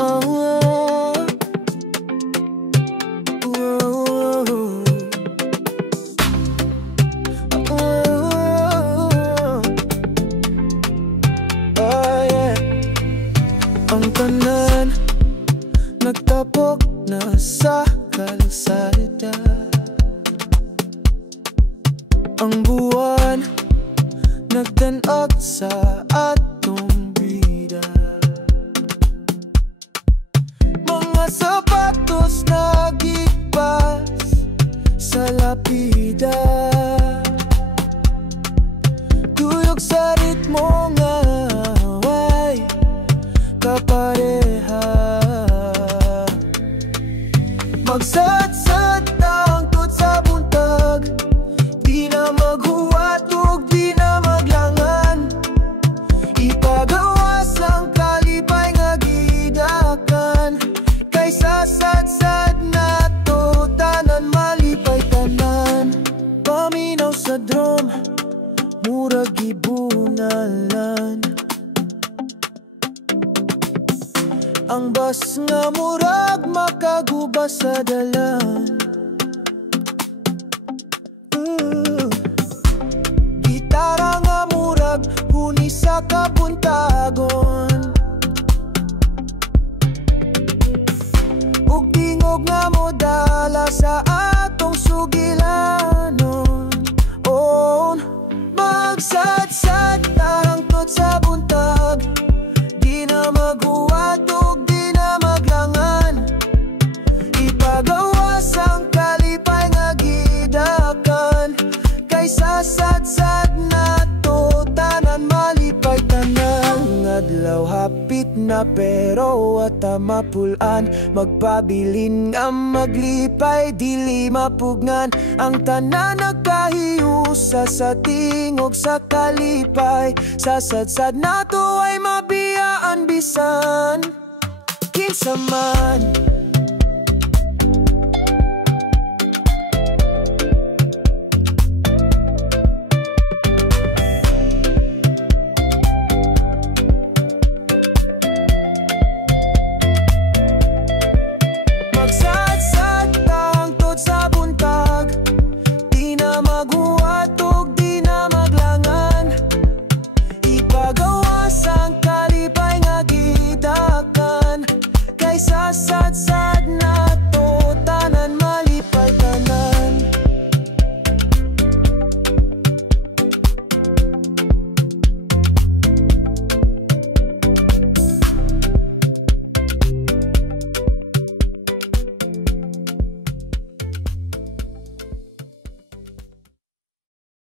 Oh, yeah. Ang tanan nagtapok na sa kalsada. Ang buwan nagtan-ak sa atong bida. Mga sapatos nagipas sa lapida. Tuyok sa ritmo nga way kapareha. Magsadsad na hangtod sa buntag, di na maghuwat ug di na maglangan. Ipagawas ang kalipay nga gidakan, kaysa sadsad na to tanan malipay tanan. Paminaw sa drum, murag gibunalan. Ang bus nga murag makagubas sa dalan. Gitara nga murag huni sa kabuntagon. Ug tingog nga modala sa atong sugilanon. Oh, magsadsad na hangtod sa buntag, di na maghuwat ug di na maglangan. Ipagawas ang kalipay nga gidakan, kaysa sadsad na to tanan malipay tanan. Adlaw hapit na pero wata mapulan, magpabilin nga maglipay dili mapugnan. Ang tanan nagkahiusa sa tingog sa kalipay, sa sadsad na to ay mabiyaan bisan kinsa man.